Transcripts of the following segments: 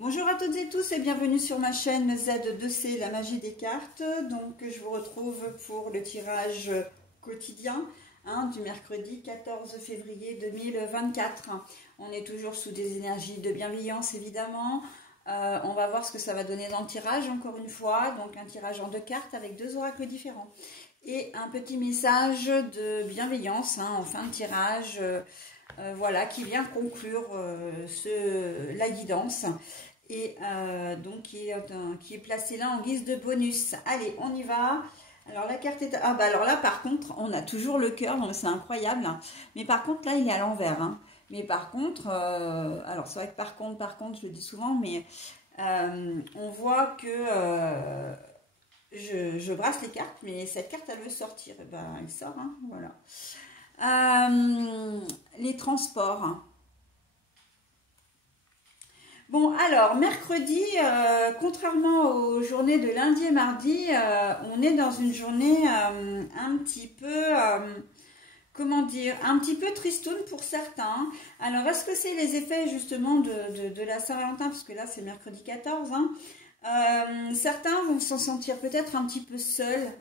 Bonjour à toutes et tous et bienvenue sur ma chaîne Z2C, la magie des cartes. Donc je vous retrouve pour le tirage quotidien du mercredi 14 février 2024. On est toujours sous des énergies de bienveillance évidemment. On va voir ce que ça va donner dans le tirage encore une fois. Donc un tirage en 2 cartes avec 2 oracles différents. Et un petit message de bienveillance en fin de tirage. Voilà, qui vient conclure la guidance. Et donc qui est placé là en guise de bonus. Allez, on y va. Alors la carte est... Ah bah alors là par contre, on a toujours le cœur, donc c'est incroyable. Mais par contre là, il est à l'envers. Mais par contre, alors c'est vrai que par contre, je le dis souvent, mais on voit que je brasse les cartes, mais cette carte, elle veut sortir. Et ben, elle sort, voilà. Les transports. Bon, alors, mercredi, contrairement aux journées de lundi et mardi, on est dans une journée un petit peu, comment dire, un petit peu tristoune pour certains. Alors, est-ce que c'est les effets justement de la Saint-Valentin, parce que là, c'est mercredi 14, certains vont s'en sentir peut-être un petit peu seuls,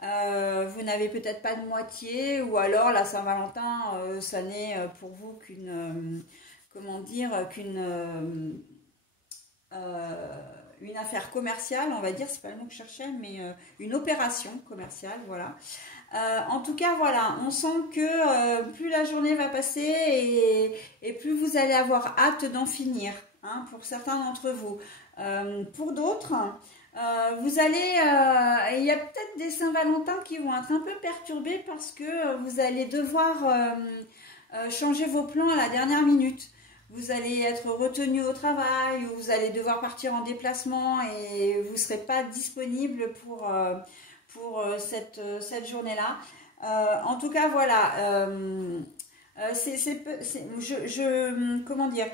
vous n'avez peut-être pas de moitié, ou alors la Saint-Valentin, ça n'est pour vous qu'une... comment dire, une affaire commerciale, on va dire, c'est pas le mot que je cherchais, mais une opération commerciale, voilà. En tout cas, voilà, on sent que plus la journée va passer et plus vous allez avoir hâte d'en finir, pour certains d'entre vous. Pour d'autres, vous allez, il y a peut-être des Saint-Valentin qui vont être un peu perturbés parce que vous allez devoir changer vos plans à la dernière minute. Vous allez être retenu au travail ou vous allez devoir partir en déplacement et vous ne serez pas disponible pour cette journée-là. En tout cas, voilà, comment dire,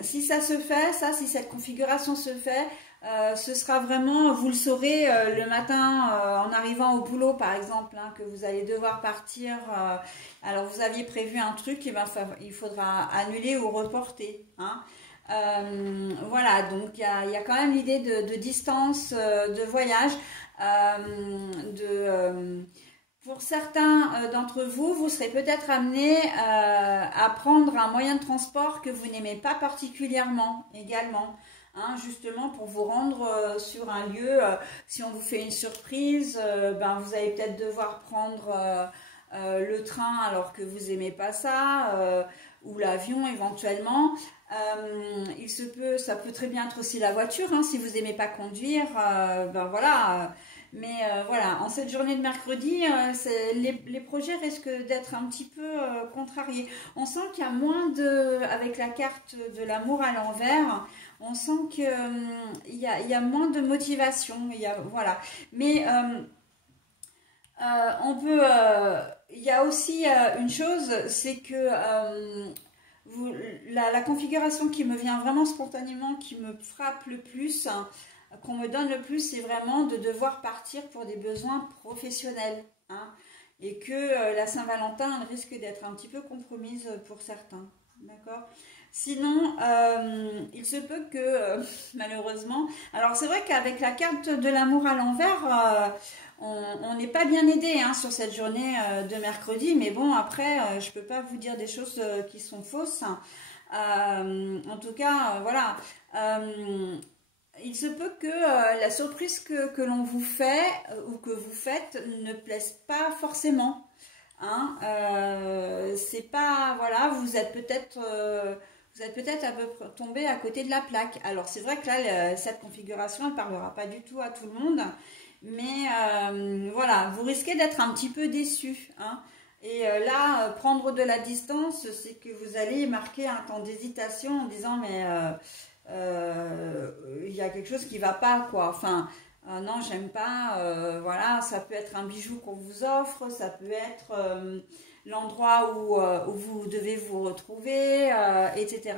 si ça se fait, si cette configuration se fait, ce sera vraiment, vous le saurez le matin en arrivant au boulot par exemple, que vous allez devoir partir, alors vous aviez prévu un truc, et ben, il faudra annuler ou reporter. Voilà, donc il y a quand même l'idée de distance, de voyage, pour certains d'entre vous, vous serez peut-être amené à prendre un moyen de transport que vous n'aimez pas particulièrement également. Justement pour vous rendre sur un lieu, si on vous fait une surprise, vous allez peut-être devoir prendre le train alors que vous n'aimez pas ça, ou l'avion éventuellement. Ça peut très bien être aussi la voiture, si vous n'aimez pas conduire, voilà. Mais voilà, en cette journée de mercredi, les projets risquent d'être un petit peu contrariés. On sent qu'il y a moins avec la carte de l'amour à l'envers, on sent qu'il y a moins de motivation. Voilà. Mais il y a aussi une chose, c'est que la configuration qui me vient vraiment spontanément, qui me frappe le plus, qu'on me donne le plus, c'est vraiment de devoir partir pour des besoins professionnels. Et que la Saint-Valentin risque d'être un petit peu compromise pour certains. D'accord ? Sinon, il se peut que, malheureusement... Alors, c'est vrai qu'avec la carte de l'amour à l'envers, on n'est pas bien aidé sur cette journée de mercredi. Mais bon, après, je ne peux pas vous dire des choses qui sont fausses. En tout cas, voilà. Il se peut que la surprise que l'on vous fait ou que vous faites ne plaise pas forcément. C'est pas... Voilà, vous êtes peut-être un peu tombé à côté de la plaque. Alors c'est vrai que là, cette configuration, elle ne parlera pas du tout à tout le monde. Mais voilà, vous risquez d'être un petit peu déçu. Et là, prendre de la distance, c'est que vous allez marquer un temps d'hésitation en disant mais il y a quelque chose qui ne va pas, quoi. Enfin, non, j'aime pas. Voilà, ça peut être un bijou qu'on vous offre, ça peut être l'endroit où vous devez vous retrouver, etc.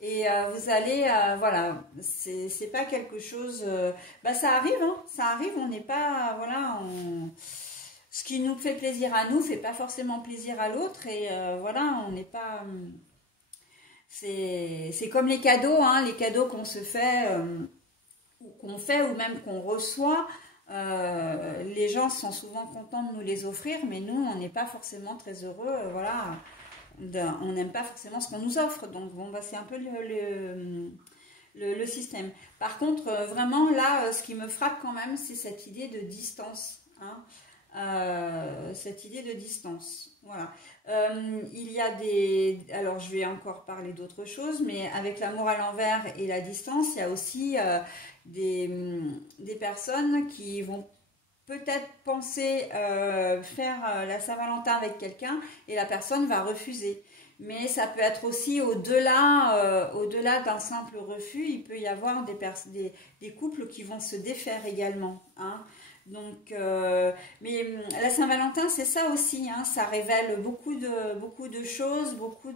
Et vous allez, voilà, c'est pas quelque chose... ça arrive, ça arrive, on n'est pas... Voilà, ce qui nous fait plaisir à nous fait pas forcément plaisir à l'autre. Et voilà, on n'est pas... c'est comme les cadeaux, hein, les cadeaux qu'on se fait, ou même qu'on reçoit. Les gens sont souvent contents de nous les offrir, mais nous, on n'est pas forcément très heureux, voilà. On n'aime pas forcément ce qu'on nous offre. Donc, bon, bah, c'est un peu le système. Par contre, vraiment, là, ce qui me frappe quand même, c'est cette idée de distance. Hein. Cette idée de distance. Voilà. Il y a des... Alors, je vais encore parler d'autre chose, mais avec l'amour à l'envers et la distance, il y a aussi des personnes qui vont peut-être penser faire la Saint-Valentin avec quelqu'un et la personne va refuser. Mais ça peut être aussi au-delà d'un simple refus, il peut y avoir des couples qui vont se défaire également. Hein. Donc, mais la Saint-Valentin, c'est ça aussi, hein, ça révèle beaucoup de choses, beaucoup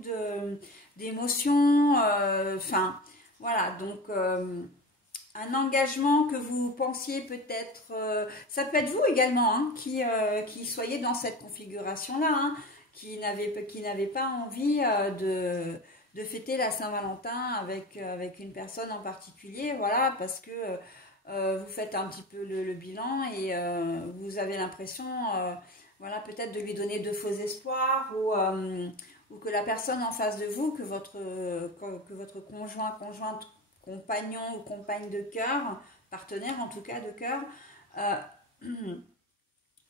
d'émotions, enfin, voilà, donc un engagement que vous pensiez peut-être, ça peut être vous également, hein, qui soyez dans cette configuration-là, hein, qui n'avez pas envie de fêter la Saint-Valentin avec une personne en particulier, voilà, parce que vous faites un petit peu le bilan et vous avez l'impression, voilà, peut-être de lui donner de faux espoirs ou que la personne en face de vous, que votre conjointe, compagnon ou compagne de cœur, partenaire en tout cas de cœur,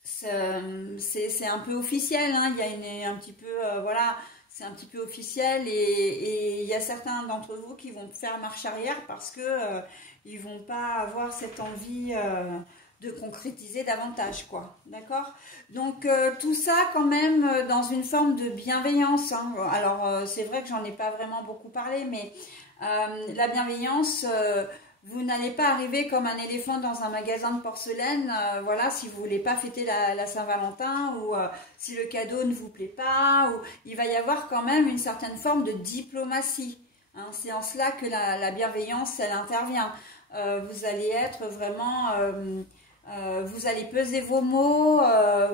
c'est un peu officiel, hein, il y a un petit peu, voilà, c'est un petit peu officiel et il y a certains d'entre vous qui vont faire marche arrière parce que ils vont pas avoir cette envie de concrétiser davantage, quoi, d'accord? Donc tout ça quand même dans une forme de bienveillance, hein. Alors c'est vrai que j'en ai pas vraiment beaucoup parlé, mais la bienveillance, vous n'allez pas arriver comme un éléphant dans un magasin de porcelaine, voilà, si vous voulez pas fêter la Saint-Valentin ou si le cadeau ne vous plaît pas, ou il va y avoir quand même une certaine forme de diplomatie. Hein, c'est en cela que la bienveillance, elle intervient. Vous allez être vraiment, vous allez peser vos mots,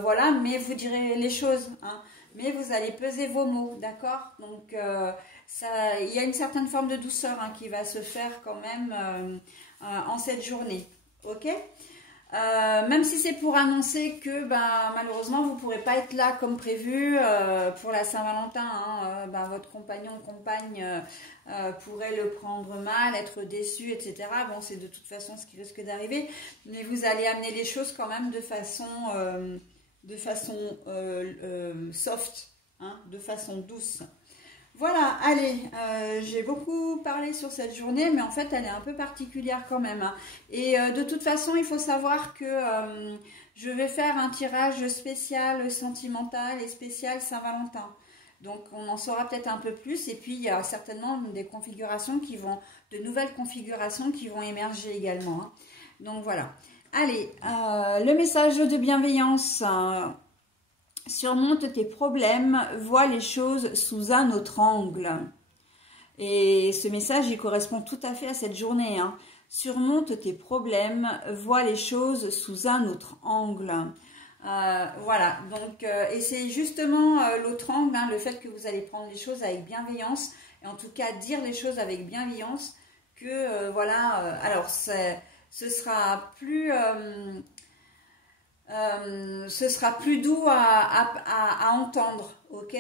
voilà, mais vous direz les choses, hein, mais vous allez peser vos mots, d'accord? Donc il y a une certaine forme de douceur, hein, qui va se faire quand même en cette journée, ok? Même si c'est pour annoncer que malheureusement vous ne pourrez pas être là comme prévu pour la Saint-Valentin, hein, votre compagnon ou compagne pourrait le prendre mal, être déçu, etc. Bon, c'est de toute façon ce qui risque d'arriver, mais vous allez amener les choses quand même de façon soft, hein, de façon douce. Voilà, allez, j'ai beaucoup parlé sur cette journée, mais en fait, elle est un peu particulière quand même. Hein. Et de toute façon, il faut savoir que je vais faire un tirage spécial sentimental et spécial Saint-Valentin. Donc, on en saura peut-être un peu plus. Et puis, il y a certainement des configurations de nouvelles configurations qui vont émerger également. Hein. Donc, voilà. Allez, le message de bienveillance... surmonte tes problèmes, vois les choses sous un autre angle. Et ce message, il correspond tout à fait à cette journée. Hein. Surmonte tes problèmes, vois les choses sous un autre angle. Voilà, donc, et c'est justement l'autre angle, hein, le fait que vous allez prendre les choses avec bienveillance, et en tout cas dire les choses avec bienveillance, que voilà, alors ce sera plus... ce sera plus doux à entendre, ok?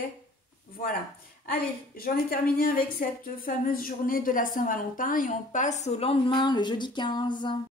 Voilà. Allez, j'en ai terminé avec cette fameuse journée de la Saint-Valentin et on passe au lendemain, le jeudi 15.